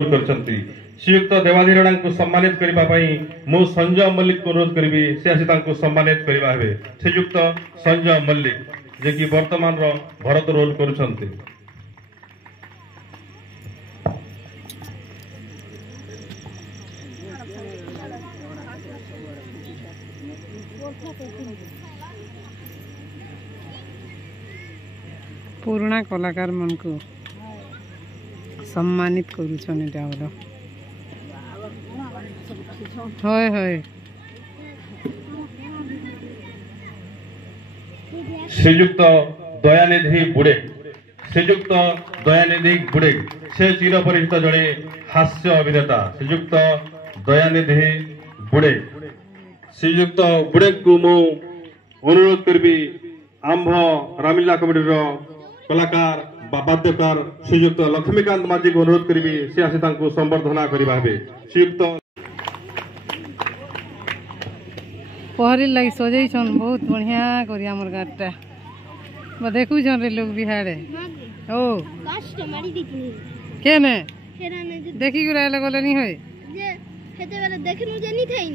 श्रीयुक्त देवाधीरण को सम्मानित करने मु संजय मल्लिक को अनुरोध करी से आसी सम्मानित करवा हे श्रीयुक्त संजय मल्लिक जे कि वर्तमान भरत रोल करुछंती। पुराना कलाकार मन को सम्मानित करुछन होय होय। श्रीयुक्त दयानिधि बुड़े श्रीयुक्त दयानिधि बुड़े से चिरपरिचित जड़े हास्य अभिनेता श्रीयुक्त दयानिधि बुड़े श्रीयुक्त बुड़े को मु अनुरोध करी आंभ रामलीला कमिटी कलाकार वाद्यकार श्रीयुक्त लक्ष्मीकांत माझी को अनुरोध करी से आसी संबर्धना करवा श्रीयुक्त पहरी लगी सजैन बहुत बढ़िया करी हमर गाटा देखु जन रे लोग बिहाड़े ओ के ने देखी गुरा लगले नहीं होय जे हेते बेले देखनु जे नहीं थाई न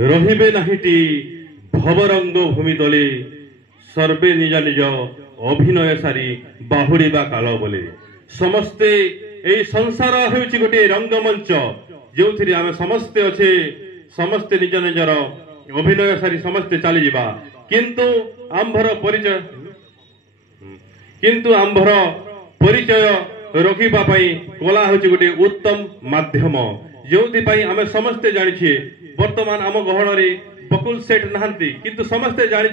रहिबे नाहिटी भवरंग भूमि तले सर्वे निज निज अभिनय सारी बाहुड़ीबा काल बोले समस्ते ए संसार हेउची गोटे रंगमंच जो आम समस्ते अच्छे समस्ते निज निजर अभिनय सारी समस्ते चली जावा किंतु आंभर परिचय रखिबा पई कला हेउची गोटे उत्तम माध्यम जो आम समस्ते जानिछे वर्तमान आम गहन बकुल सेठ नहांती किंतु समस्ते जानी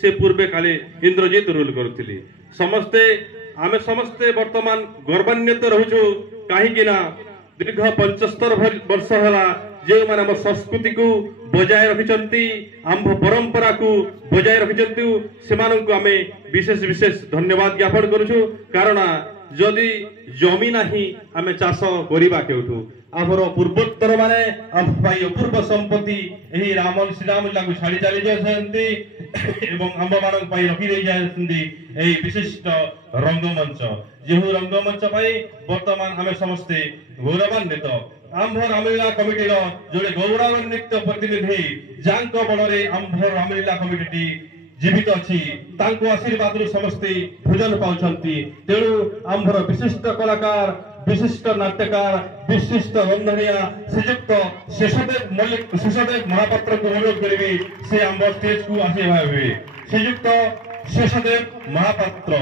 से पूर्वे काले इंद्रजीत रूल करुथिली समस्ते आमे समस्ते वर्तमान गर्वान्वित रहूछु कहीं दीर्घ 75 वर्ष है जो मैंने आम संस्कृति को बजाय रखिंट आम परंपरा को बजाय रखिंट से आमे विशेष विशेष धन्यवाद ज्ञापन करुछु कारण जदि जमी नाही आमे चाष करिबा केउठु आमर पूर्वोत्तर माने अपूर्व संपत्ति यही राम श्रीराम लागू छाड़ी चली जाती एवं आम मान रखी दे जाती विशिष्ट रंगमंच जो रंगमंच वर्तमान आम समस्ते गौरवान्वित आंभ रामलीला कमिटी जोड़े गौरवान्वित प्रतिनिधि जांक बल आंभ रामलीला कमिटी जीवित अच्छी आशीर्वाद समस्ते भोजन पाउछंती तेणु आंभर विशिष्ट कलाकार विशिष्ट नाट्यकार विशिष्ट रंधनिया श्रीयुक्त शेषदेव महापात्र को अनुरोध करी से आम स्टेज को आसीबा हुए श्रीयुक्त शेषदेव महापात्र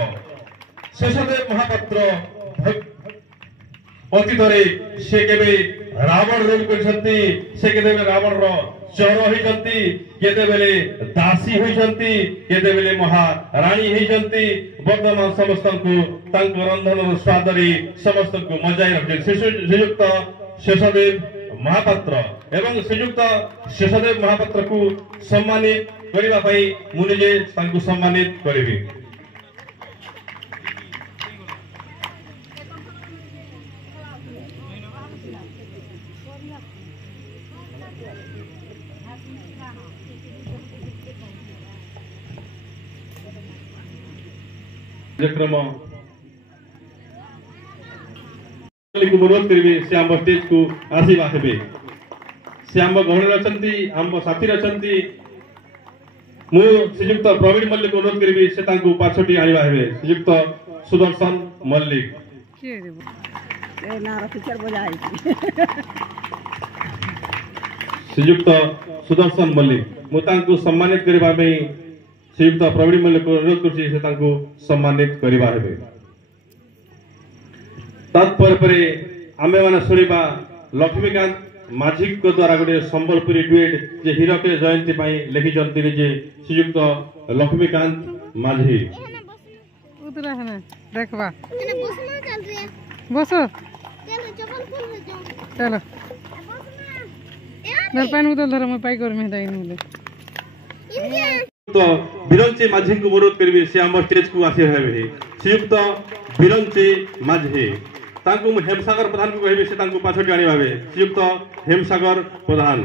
अतीत से केबे रावण रोल करछंती से केबे रावण रो चोर होइछंती केते बेले दासी होइछंती केते बेले महारानी होइछंती वर्तमान समस्त को तांको रंधन स्वाद रे समस्त को मजाई रखे श्रीयुक्त शेषदेव महापात्र एवं श्रीयुक्त शेषदेव महापात्र को सम्मानित करबा पई मु निजे तांको सम्मानित करिबी। कार्यक्रम अनुरोध करी से आम स्टेज को आसीबा हेबे से आम गहन रचंती आम साथी रचंती मु श्रीयुक्त प्रवीण मल्लिक अनुरोध करी से तांको पाछटी आनिबा हेबे श्रीयुक्त सुदर्शन मल्लिक श्रीयुक्त सुदर्शन मल्लिक मु तांको सम्मानित करबा में श्रीयुक्त प्रवीण मल्लिक को अनुरोध कर सम्मानित करवा हेबे तत्पर आमे माने सुनिबा लक्ष्मीकांत माझी को द्वारा गोटे संबलपुरी डुएट जे हीरके जयंती पाई लिखिचंती जे श्रीयुक्त लक्ष्मीकांत माझी उतरा है ना देखबा बसो चलो दर्पण उधर धर मैं पाई कर में दाई नहीं तो बिरंची माझी को अनुरोध करी से आम स्टेज को आसी हेबे श्रीयुक्त बिरंची माझी तांकु हेमसागर प्रधान को कहबे से तांकु पाछो जानि भाबे श्रीयुक्त हेमसागर प्रधान।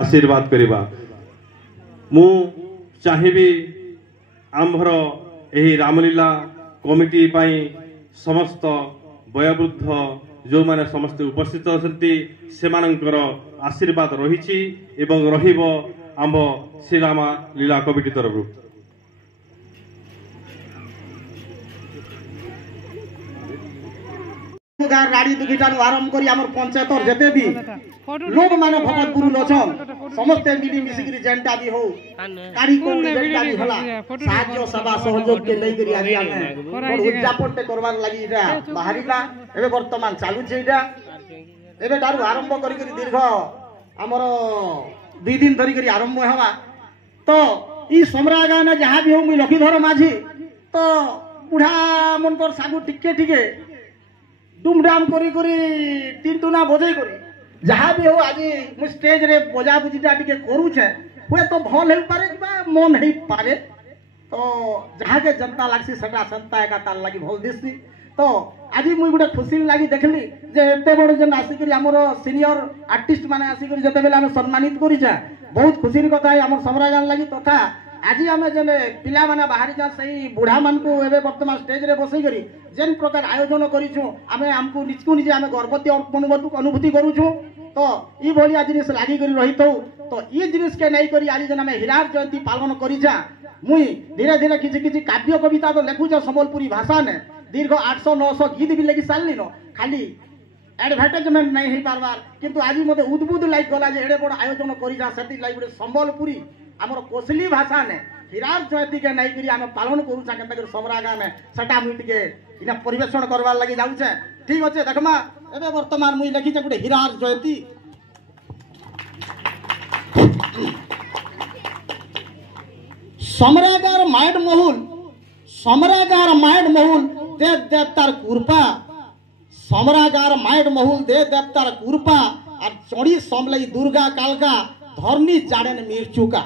आशीर्वाद करिबा मु चाहिबी आम्भर एही रामलीला कमिटी पाई समस्त वयोवृद्ध जो माने समस्त उपस्थित अछंती सेमानंकर आशीर्वाद रहिछि एवं रहिबो आम्भ श्री राम लीला कमिटी तरफ। गाड़ी दुखीटानु आरंभ करी हमर पंचायतर जते भी लोग माने भगत गुरु लछन समस्त मिली मिसिकरी जेंटा भी हो कारी को जेंटा भी होला साहाय्य सभा सहयोग के नै करी आगे आने और उद्यापन करवार लागि इटा बाहरिला एबे वर्तमान चालू छै इटा एबे दारु आरंभ करी करी दीर्घ हमर 2 दिन धरी करी आरंभ हवा तो ई समरा गाना जहां भी हो मुई लखीधर माझी तो बुढ़ा मनकर सागु टिके टिके दुमडाम करी करी तीन टुना बजै करी जहाँ भी हो आज मु स्टेज रे बजा बुझीटा टिके करू छे हुए तो भल हे पारे बा मन हे पारे तो जहाँ के जनता लागसी सटा संता एका ताल लागि भल दिसनी तो आज मुई गुटे खुशी लागि देखली जे एते बड़ जन आसी करी हमर सीनियर आर्टिस्ट माने आसी करी जते बेले हम सम्मानित करी जा बहुत खुशी री कथा है हमर समरागान लागि तथा आज आम जने पिला माने बाहरी जा सही बुढ़ा मान को एबे वर्तमान स्टेज रे बसई करी जेन प्रकार आयोजन करिछु आमे हमको निजको निजे आमे गर्वती अनुभूति करूछु तो ई भलिया जिनिस लागि करी रहितो तो ई जिनिस के नै करी आज जन आमे हिरार जयंती पालन करी जा मुई धीरे धीरे किछि किछि काव्य कविता तो लेखु जा संबलपुरी भाषा ने दीर्घ 800-900 गीत भी लेगी सालनी न खाली एडवर्टाइजमेंट नहीं हे पारबार किंतु आज मते उद्बुद्ध लाइक गला जे एडे बड़ आयोजन करी जा सेति लाइक गुटे संबलपुरी हमर कोसली भाषा ने हिरार जयंती के नै करी आमे पालन करू चा केनता कर समरा गाने सटा मुई टिके इना परिवेषण करबार लागि जाउ छे ठीक अछि देखमा एबे वर्तमान मुई लिखि छ गुटे हिरार जयंती समरागार माइड महूल दे देवतार कृपा समरागार माइड महूल दे देवतार कृपा और चढ़ी समलई दुर्गा कालका धरनी चाड़ेन मिर्चुका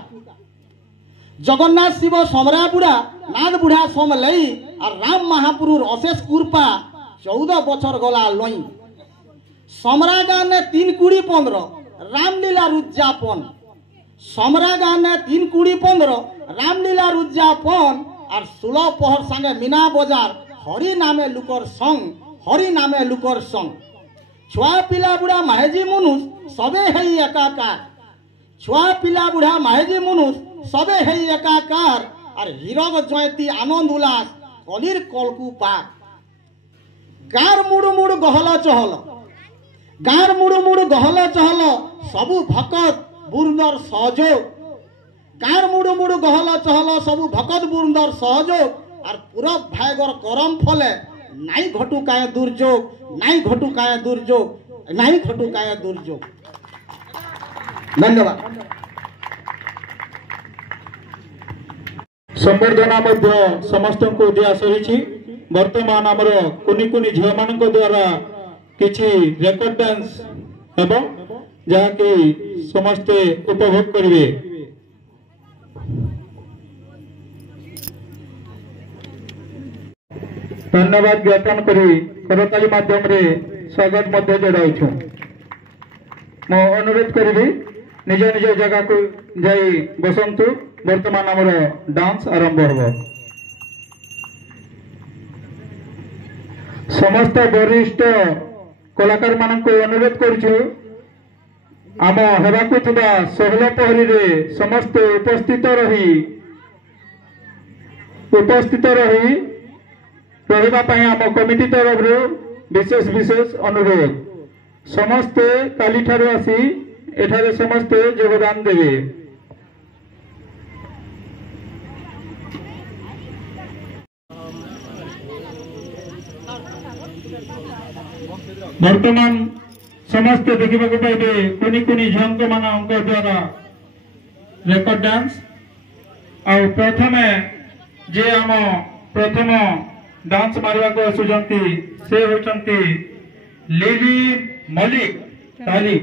जगन्नाथ शिव समरा बुढ़ा नाद बुढ़ा समलई और राम महापुरुर अशेष कृपा 14 बछर गला लई समरागार ने 3 कुड़ी 15 रामलीला उद्यापन समरागार ने 3 कुड़ी 15 रामलीला उद्यापन और 16 पहर संगे मीना बाजार हरि नामे लुकर संग छुआ पिला बुढ़ा माहेजी मनुष सबे है एकाकार छुआ पिला बुढ़ा माहेजी मनुष सबे है एकाकार और हिरग जयंती आनंद उल्लास कलिर कलकू पार गार मुड़ु मुड़ु गहल चहल सबु भकत बुरंदर सहयोग गार मुड़ु मुड़ु गहल चहल सबु भकत बुरंदर सहयोग और पूरब भाईगर करम फले नाई घटू काय दुर्योग धन्यवाद। संबर्धना मध्य समस्त को दिया सही वर्तमान आमर कुनी कुनी झियो मान द्वारा किछि रेकर्ड डांस हेबो जहाँकि समस्ते उपभोग करिवे। धन्यवाद ज्ञापन करी करताली माध्यम रे स्वागत मध्य जड़ाइछु। मो अनुरोध करी निज निज जगह को जाई बसंतु वर्तमान आमर डांस आरंभ होबो। समस्त वरिष्ठ कलाकार मान को अनुरोध करूछु आम हेबाकु थिबा 16 पहरी रे समस्त उपस्थित रही रहिबा पई आम कमिटी तरफ विशेष अनुरोध समस्ते काली ठारू आसी एठारे समस्ते योगदान देवे। वर्तमान समस्ते देखा पाइबे कुनी कुनी झंक मान द्वारा रेकर्ड डांस आउ प्रथमे जे आम प्रथम डांस मारिबा को आसुचंती से होचंती लिली मलिक ताली।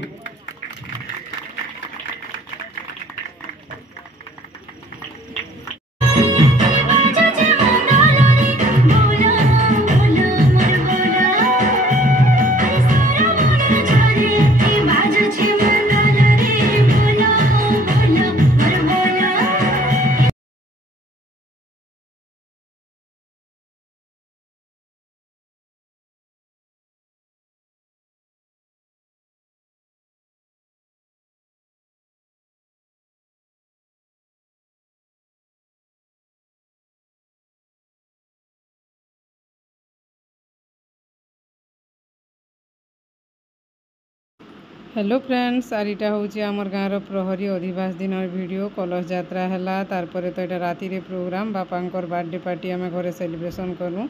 हेलो फ्रेंड्स आरिटा होची आमर गाँव प्रहरी अधिवास दिन वीडियो कलश यात्रा है तार तो यहाँ राति रे प्रोग्राम बापांकर बर्थडे पार्टी आम घरे सेलिब्रेशन करूँ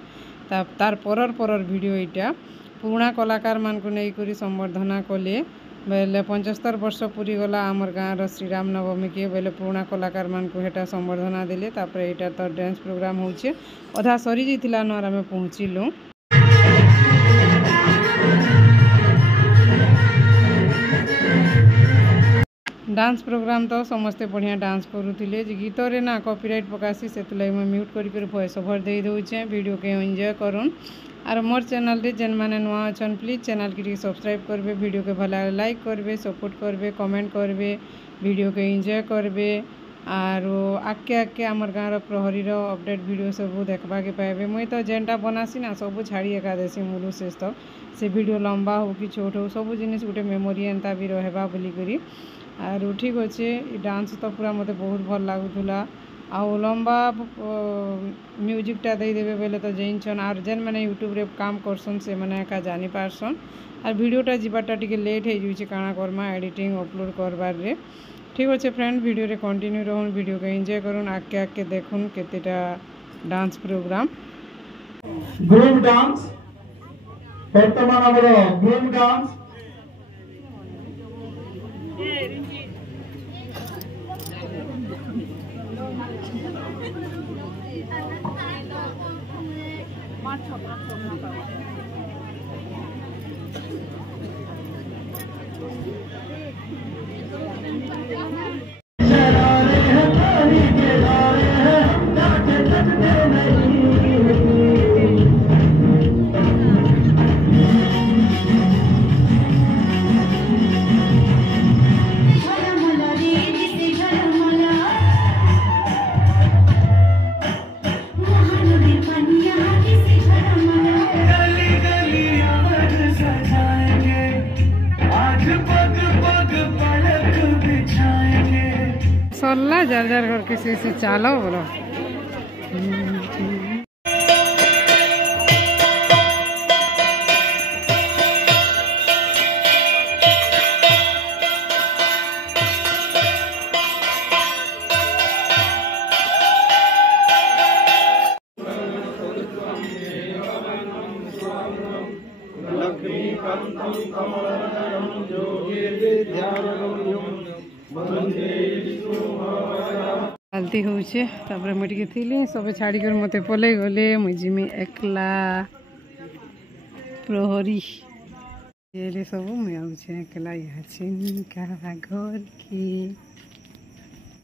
तार परर वीडियो यहाँ पुराणा कलाकार मान को लेकर संबर्धना कले बेले 75 वर्ष पूरी गला आमर गाँव श्रीराम नवमी के बेले पुराणा कलाकार मान को हेटा संबर्धना देले तापर यहाँ तो डांस प्रोग्राम होचे अधा सरी जाइतिला न आम पहुँचलु डांस प्रोग्राम तो समस्ते बढ़िया डांस करुले गीत रे ना कॉपीराइट पकासी से मैं म्यूट कर वॉइस ओवर दे दूचे वीडियो के एंजॉय करूँ और मोर चैनल रे जेन माने नुआ अछन प्लीज चैनल के सब्सक्राइब करबे वीडियो के भला लाइक करबे सपोर्ट करबे कमेंट करबे वीडियो के एंजॉय करबे और आगे आगे आमर गाँव प्रहरी अपडेट वीडियो सब देखा के पाइबे मुई तो जेनटा बनासी ना सब छाड़ी एका देसी मूलू शेष तक से वीडियो लंबा हो कि छोट हो सब जिनिस गोटे मेमोरी एंता भी रहबा बोलिकरी आर ठीक अच्छे डांस तो पूरा मत बहुत भल लगुला आउ लंबा म्यूजिकटा देदेवे बेले तो जाइन आर जेन मैंने यूट्यूब रे काम करसन से मैंने एका जानी पारसन आर वीडियोटा जीवाटा टिके लेट हो जाऊँ काଣା करमा एडिटिंग अपलोड करबार रे ठीक अच्छे फ्रेंड वीडियो रे कंटिन्यू रहूँ वीडियो के एंजॉय करूँ आगे आगे देखूँ केतेटा डांस प्रोग्राम ग्रुप डांस वर्तमान हमरो ग्रुप डांस सल्ला जार जार करके से चालो बोलो गलती होचे तापर मुझे थी सब छाड़ी कर मत पलि गले मुझे एकला प्रहरी सब मुझे एकला घर की